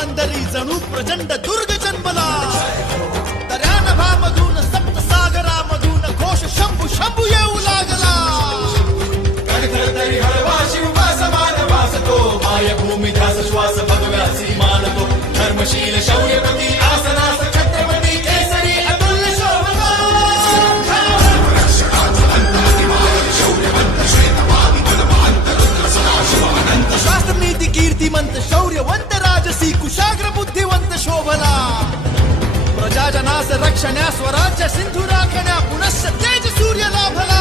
पुरंदरी जणू प्रचंड दुर्ग जन्मला. दर्यानभामधून सप्तसागरामधून घोष शंभू शंभू येऊ लागला. तरी हळवा शिववास मानवास तो मायभूमी ध्यास श्वास भगव्यासी मानतो. धर्मशील शौर्यपती आसनास छत्रपती केसरी अतुल्य शोभा. शास्त्र नीती कीर्तिमंत शौर्यवंत राजसी कुशाग्र बुद्धिवंत शोभला. प्रजाजनास रक्षण्या स्वराज्य सिंधू राखण्या पुनश्च तेज सूर्य लाभला.